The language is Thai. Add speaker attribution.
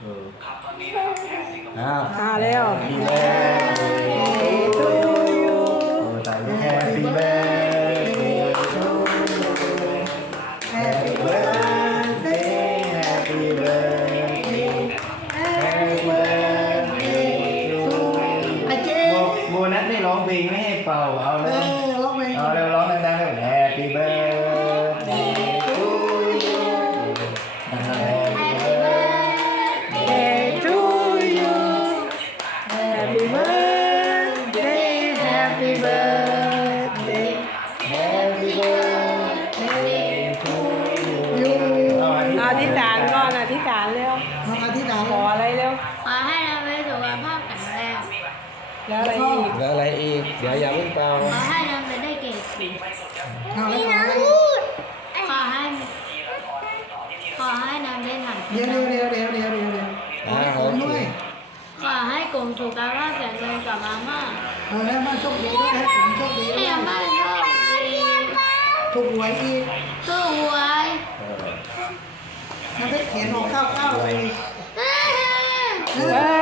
Speaker 1: อ้าว
Speaker 2: เร็ว
Speaker 1: Happy birthday to you ตาย Happy birthday to you Happy birthday Happy birthday Happy birthday to you โบนัสได้ร้องเพลงไม่ให้เป่าเอาเลย
Speaker 3: ร้องเพลง
Speaker 1: เอาเร็วร้องดังๆเลย Happy birthday to you Happy
Speaker 2: Day to you Happy birthday Happy birthday
Speaker 1: Happy birthday to you
Speaker 2: อธิษฐานก่อนอธิษฐานเร็ว
Speaker 3: น้องอธิษฐาน
Speaker 2: ขออะไรเร็ว
Speaker 4: ขอให้เรามีสุขภาพแข็งแรง
Speaker 2: แล้วอะไรอีก
Speaker 1: แล้วอะไรอีก เดี๋ยวอย่าเพิ่งเป่า
Speaker 4: ขอให้เราได้เกรดสี
Speaker 3: เอาแล้ว
Speaker 4: ขอให้นำได้หนัง
Speaker 3: เดี๋ยวขอด้วย
Speaker 4: ขอให้กลุ่มสุขภาพแข็งแรงกับมาม่า
Speaker 3: ให้มาโชคดีด้วยให้ผมโชคดีด้ว
Speaker 4: ให้
Speaker 3: ย
Speaker 4: อาม่าโชคดี
Speaker 3: ถูกหวยอีก
Speaker 4: สู้หวย
Speaker 3: ถ้าเพชรเขียนของข้าวเลย
Speaker 2: เออ